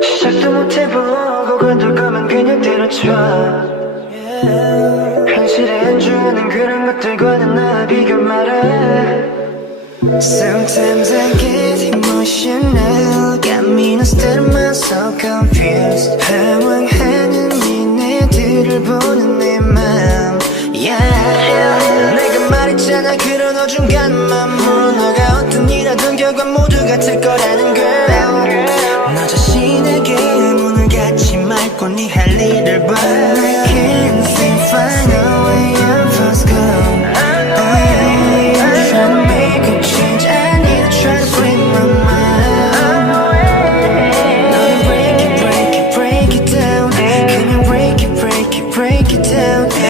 시작도 못해보고 건들 거면 그냥 때려쳐 현실에 안주하는 그런 것들과는 나 비교 말아. Sometimes I get emotional, got me lost in my so confused. 방황하는 니네들을 보는